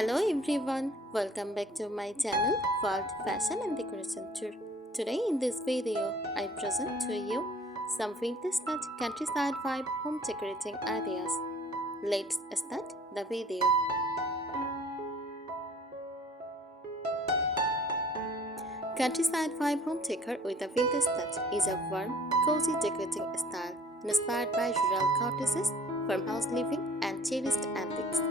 Hello everyone, welcome back to my channel World Fashion and Decoration Tour. Today in this video, I present to you some vintage touch countryside vibe home decorating ideas. Let's start the video. Countryside vibe home decor with a vintage touch is a warm, cozy decorating style inspired by rural cottages, farmhouse living, and cherished antiques.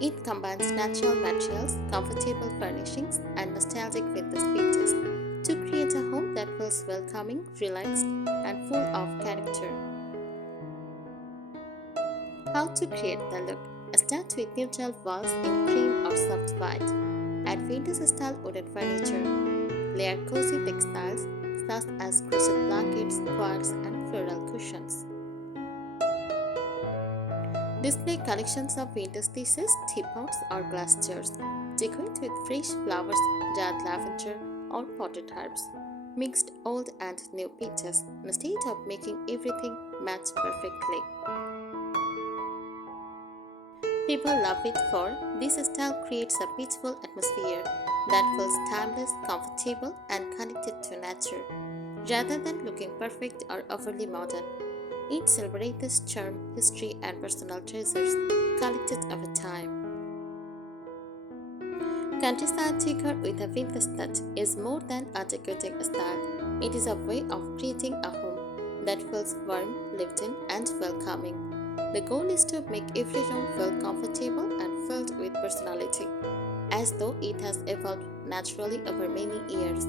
It combines natural materials, comfortable furnishings, and nostalgic vintage features to create a home that feels welcoming, relaxed, and full of character. How to create the look? Start with neutral walls in cream or soft white. Add vintage-style wooden furniture. Layer cozy textiles such as crochet blankets, quilts, and floral cushions. Display collections of vintage dishes, teapots, or glass jars. Decorate with fresh flowers, dried lavender, or potted herbs. Mixed old and new pieces instead of making everything match perfectly. People love it for this style creates a peaceful atmosphere that feels timeless, comfortable, and connected to nature, rather than looking perfect or overly modern. It celebrates charm, history, and personal treasures collected over time. Countryside decor with a vintage touch is more than a decorating style. It is a way of creating a home that feels warm, lived in, and welcoming. The goal is to make every room feel comfortable and filled with personality, as though it has evolved naturally over many years.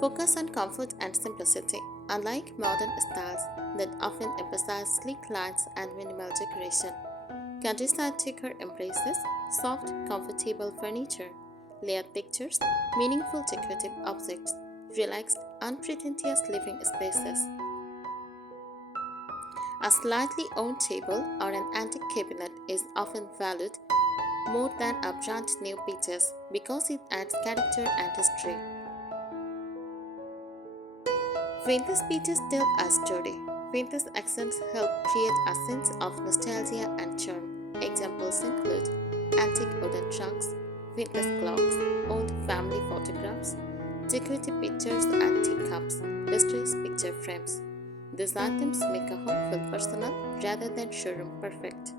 Focus on comfort and simplicity. Unlike modern styles that often emphasize sleek lights and minimal decoration, countryside decor embraces soft, comfortable furniture, layered textures, meaningful decorative objects, relaxed, unpretentious living spaces. A slightly owned table or an antique cabinet is often valued more than a brand new piece because it adds character and history. Vintage pieces tell a story. Vintage accents help create a sense of nostalgia and charm. Examples include antique wooden trunks, vintage clocks, old family photographs, decorative pictures and teacups, distressed picture frames. These items make a home feel personal rather than showroom perfect.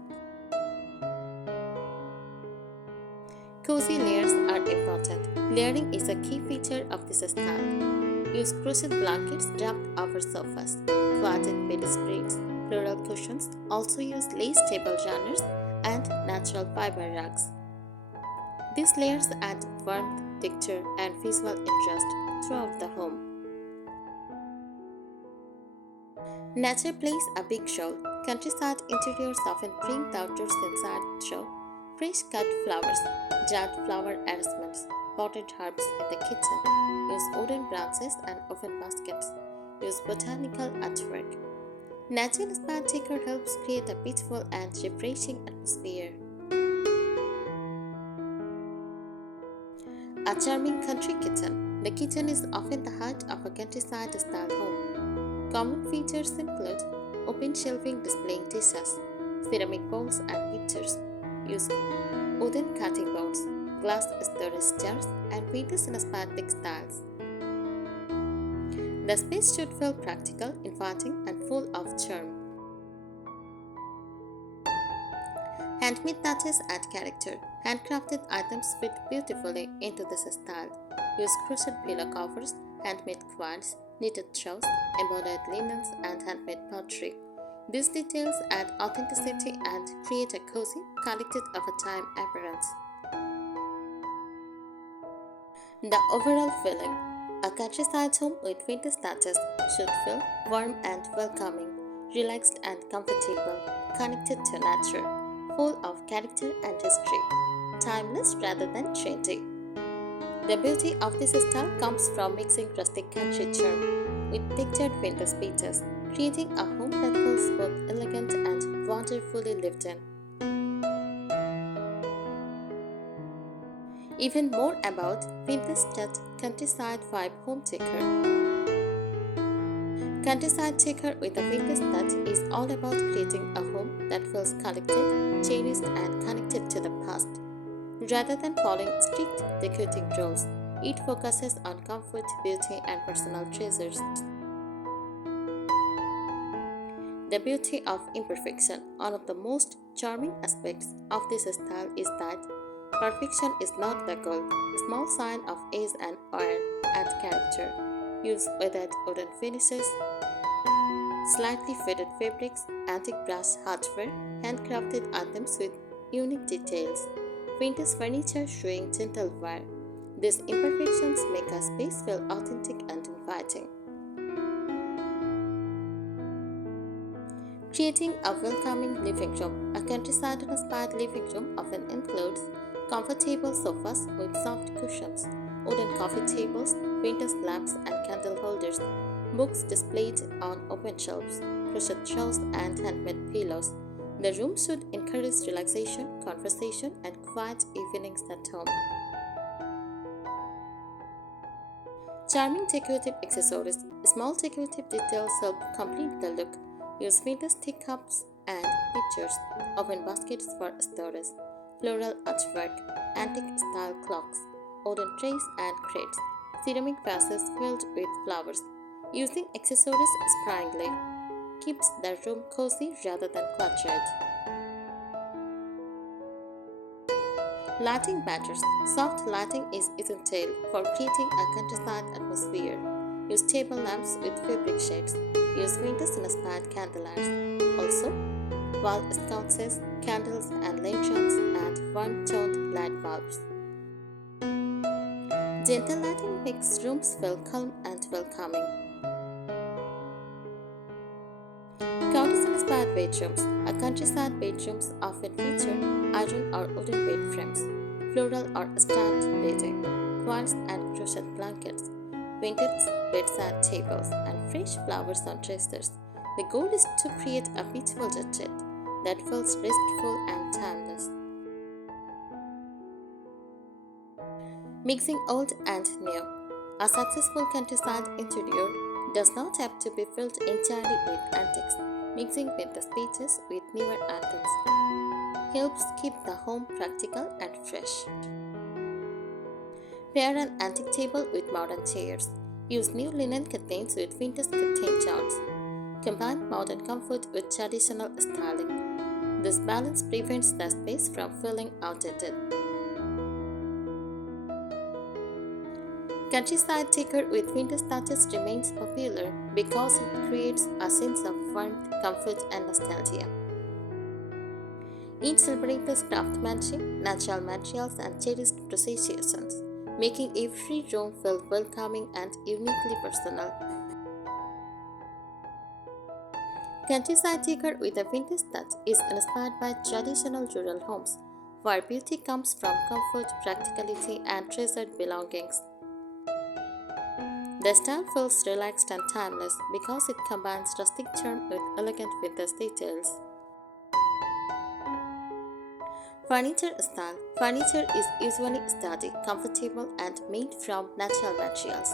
Cozy layers are important. Layering is a key feature of this style. Use crochet blankets draped over sofas, quilted bedspreads, floral cushions. Also use lace table runners and natural fiber rugs. These layers add warmth, texture, and visual interest throughout the home. Nature plays a big role. Countryside interiors often bring the outdoors inside through fresh cut flowers, dried flower arrangements, potted herbs in the kitchen. Use wooden branches and open baskets. Use botanical artwork. Nature-inspired decor helps create a peaceful and refreshing atmosphere. A charming country kitchen. The kitchen is often the heart of a countryside-style home. Common features include open shelving displaying dishes, ceramic bowls and pitchers. Use wooden cutting boards, glass storage jars, and vintage-inspired textiles. The space should feel practical, inviting, and full of charm. Handmade touches add character. Handcrafted items fit beautifully into this style. Use crochet pillow covers, handmade quilts, knitted throws, embroidered linens, and handmade pottery. These details add authenticity and create a cozy, collected over time appearance. The overall feeling. A countryside home with vintage touches should feel warm and welcoming, relaxed and comfortable, connected to nature, full of character and history, timeless rather than trendy. The beauty of this style comes from mixing rustic country charm with textured vintage pieces, creating a home that feels both elegant and wonderfully lived in. Even more about vintage touch countryside vibe home decor. Countryside Decor with a vintage touch is all about creating a home that feels collected, cherished, and connected to the past. Rather than following strict decorating rules, it focuses on comfort, beauty, and personal treasures. The beauty of imperfection. One of the most charming aspects of this style is that perfection is not the goal. A small sign of age and iron add character. Use weathered wooden finishes, slightly faded fabrics, antique brass hardware, handcrafted items with unique details, vintage furniture showing gentle wear. These imperfections make a space feel authentic and inviting. Creating a welcoming living room. A countryside-inspired living room often includes comfortable sofas with soft cushions, wooden coffee tables, vintage lamps and candle holders, books displayed on open shelves, crochet shawls, and handmade pillows. The room should encourage relaxation, conversation, and quiet evenings at home. Charming decorative accessories. Small decorative details help complete the look. Use vintage teacups and pictures, open baskets for storage, floral artwork, antique style clocks, wooden trays and crates, ceramic vases filled with flowers. Using accessories sparingly keeps the room cozy rather than cluttered. Lighting matters. Soft lighting is essential for creating a countryside atmosphere. Use table lamps with fabric shades. Use vintage-inspired candlelights. Also, wall sconces, candles and lanterns, and warm-toned light bulbs. Gentle lighting makes rooms feel calm and welcoming. Cottage-inspired bedrooms. A countryside bedrooms often feature iron or wooden bed frames, floral or stamped bedding, quilts and crochet blankets, vintage bedside tables, and fresh flowers on dressers. The goal is to create a peaceful retreat that feels restful and timeless. Mixing old and new. A successful countryside interior does not have to be filled entirely with antiques. Mixing with the spaces with newer items helps keep the home practical and fresh. Pair an antique table with modern chairs. Use new linen curtains with vintage curtain charts. Combine modern comfort with traditional styling. This balance prevents the space from feeling outdated. Countryside decor with vintage touches remains popular because it creates a sense of warmth, comfort, and nostalgia. It celebrates craftsmanship, natural materials, and cherished precisions, making every room feel welcoming and uniquely personal. Countryside decor with a vintage touch is inspired by traditional rural homes, where beauty comes from comfort, practicality, and treasured belongings. The style feels relaxed and timeless because it combines rustic charm with elegant vintage details. Furniture style. Furniture is usually sturdy, comfortable, and made from natural materials.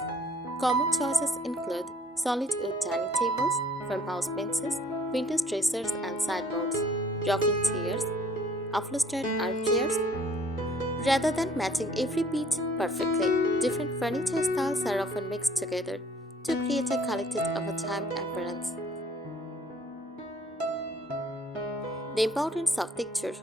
Common choices include solid wood dining tables, farmhouse benches, vintage dressers and sideboards, rocking chairs, upholstered armchairs. Rather than matching every piece perfectly, different furniture styles are often mixed together to create a collective of a time appearance. The importance of texture.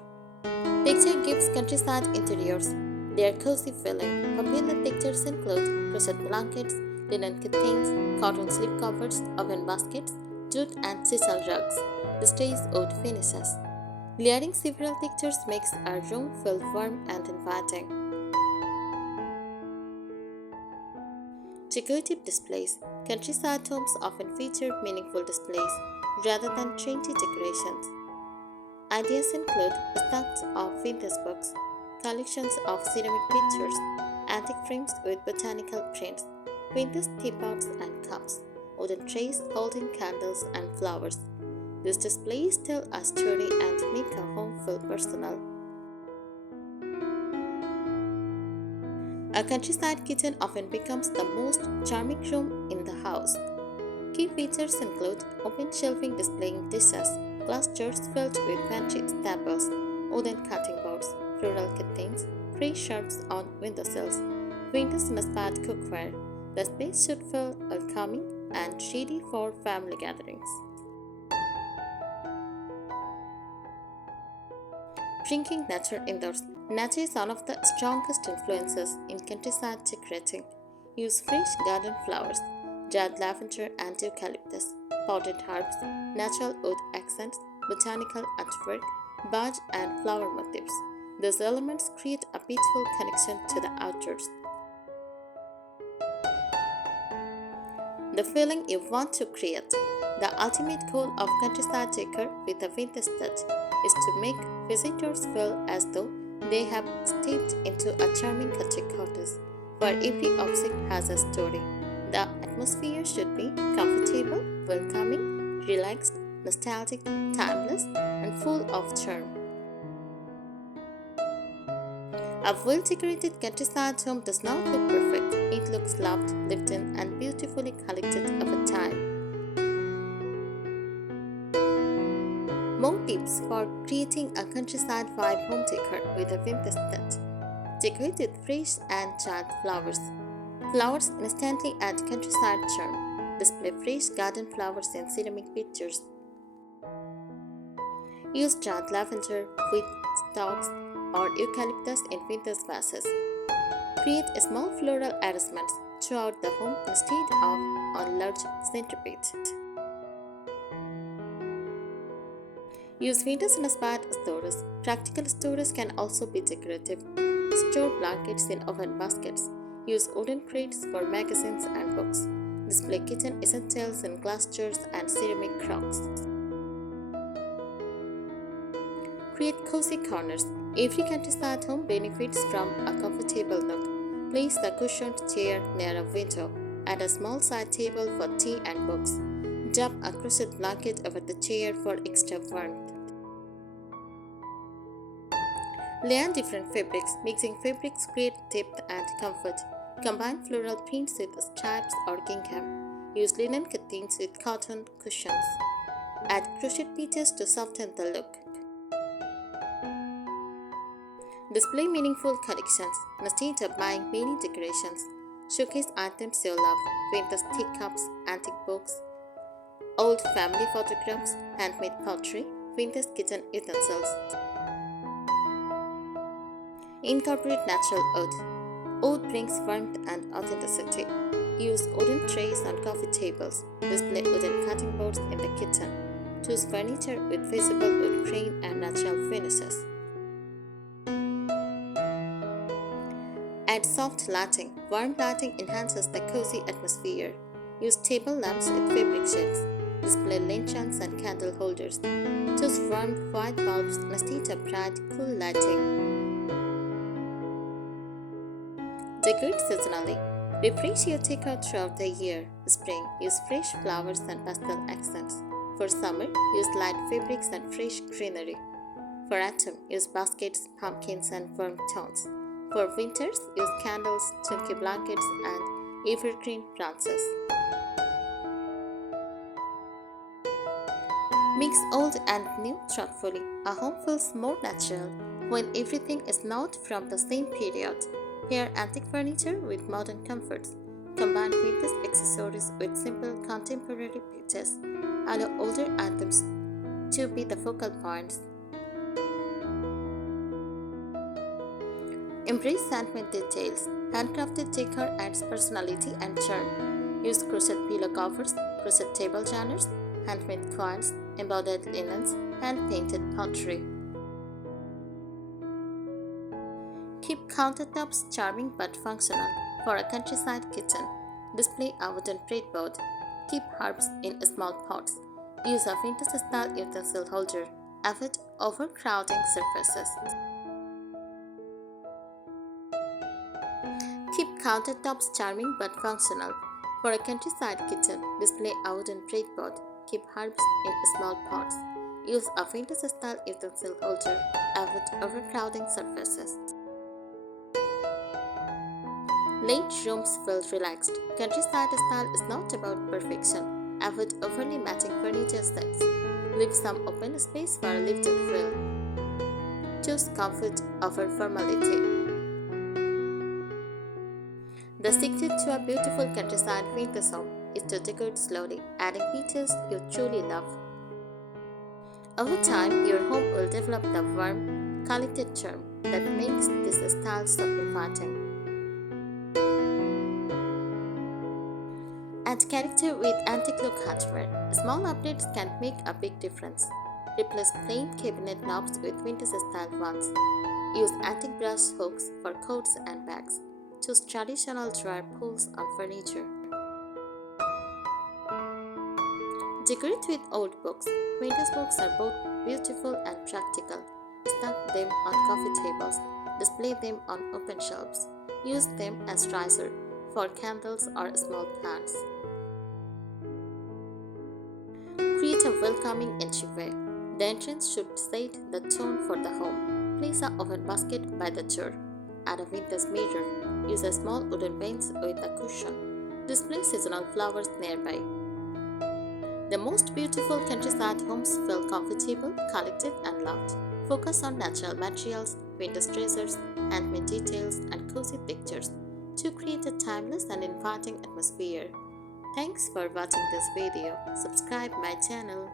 Texture gives countryside interiors their cozy feeling. Popular textures include crochet blankets, linen curtains, cotton slipcovers, oven baskets, jute and sisal rugs, distressed wood finishes. Layering several textures makes a room feel warm and inviting. Decorative displays. Countryside homes often feature meaningful displays rather than trendy decorations. Ideas include stacks of vintage books, collections of ceramic pictures, antique frames with botanical prints, vintage teapots and cups, wooden trays holding candles and flowers. These displays tell a story and make a home feel personal. A countryside kitchen often becomes the most charming room in the house. Key features include open shelving displaying dishes, glass jars filled with pantry staples, wooden cutting boards, floral curtains, free shelves on windowsills, windows-inspired cookware. The space should feel welcoming and shady for family gatherings. Bringing nature indoors. Nature is one of the strongest influences in countryside decorating. Use fresh garden flowers, dried lavender and eucalyptus, potted herbs, natural wood accents, botanical artwork, bird and flower motifs. These elements create a peaceful connection to the outdoors. The feeling you want to create. The ultimate goal of countryside decor with a vintage touch is to make visitors feel as though they have stepped into a charming country cottage where every object has a story. The atmosphere should be comfortable, welcoming, relaxed, nostalgic, timeless, and full of charm. A well-decorated countryside home does not look perfect. It looks loved, lived in, and beautifully collected over time. More tips for creating a countryside vibe home decor with a vintage touch. Decorate with fresh and charred flowers. Flowers instantly add countryside charm. Display fresh garden flowers in ceramic pictures. Use charred lavender, wheat stalks, or eucalyptus in vintage vases. Create small floral arrangements throughout the home instead of on large centerpiece. Use vintage-inspired storage. Practical storage can also be decorative. Store blankets in oven baskets. Use wooden crates for magazines and books. Display kitchen essentials in glass jars and ceramic crocks. Create cozy corners. Every countryside home benefits from a comfortable nook. Place the cushioned chair near a window. Add a small side table for tea and books. Drop a crochet blanket over the chair for extra warmth. Layer different fabrics. Mixing fabrics create depth and comfort. Combine floral prints with stripes or gingham. Use linen curtains with cotton cushions. Add crochet pieces to soften the look. Display meaningful collections instead of buying many decorations. Showcase items you love, vintage teacups, antique books, old family photographs, handmade pottery, vintage kitchen utensils. Incorporate natural wood. Wood brings warmth and authenticity. Use wooden trays on coffee tables. Display wooden cutting boards in the kitchen. Choose furniture with visible wood grain and natural finishes. Add soft lighting. Warm lighting enhances the cozy atmosphere. Use table lamps with fabric shades. Display lanterns and candle holders. Choose warm white bulbs instead of bright, cool lighting. Decorate seasonally. Refresh your decor throughout the year. Spring, use fresh flowers and pastel accents. For summer, use light fabrics and fresh greenery. For autumn, use baskets, pumpkins, and warm tones. For winters, use candles, chunky blankets, and evergreen branches. Mix old and new thoughtfully. A home feels more natural when everything is not from the same period. Pair antique furniture with modern comforts. Combine vintage accessories with simple contemporary pieces. Allow older items to be the focal points. Embrace handmade details. Handcrafted decor adds personality and charm. Use crochet pillow covers, crochet table runners, handmade coins, embroidered linens, hand-painted pottery. Keep countertops charming but functional. For a countryside kitchen, display a wooden breadboard. Keep herbs in small pots. Use a vintage-style utensil holder. Avoid overcrowding surfaces. Keep countertops charming but functional. For a countryside kitchen, display a wooden breadboard. Keep herbs in small pots. Use a vintage-style utensil holder. Avoid overcrowding surfaces. Let rooms feel relaxed. Countryside style is not about perfection. Avoid overly matching furniture sets. Leave some open space for a lifted feel. Choose comfort over formality. The secret to a beautiful countryside vintage home is to decorate slowly, adding features you truly love. Over time, your home will develop the warm, collected charm that makes this style so inviting. Add character with antique look hardware. Small updates can make a big difference. Replace plain cabinet knobs with vintage style ones. Use antique brush hooks for coats and bags. Choose traditional drawer pulls on furniture. Decorate with old books. Vintage books are both beautiful and practical. Stack them on coffee tables. Display them on open shelves. Use them as riser for candles or small plants. Create a welcoming entryway. The entrance should set the tone for the home. Place an oven basket by the door. Add a vintage mirror. Use a small wooden bench with a cushion. Display seasonal flowers nearby. The most beautiful countryside homes feel comfortable, collected, and loved. Focus on natural materials, vintage treasures, handmade details, and cozy textures to create a timeless and inviting atmosphere. Thanks for watching this video. Subscribe my channel.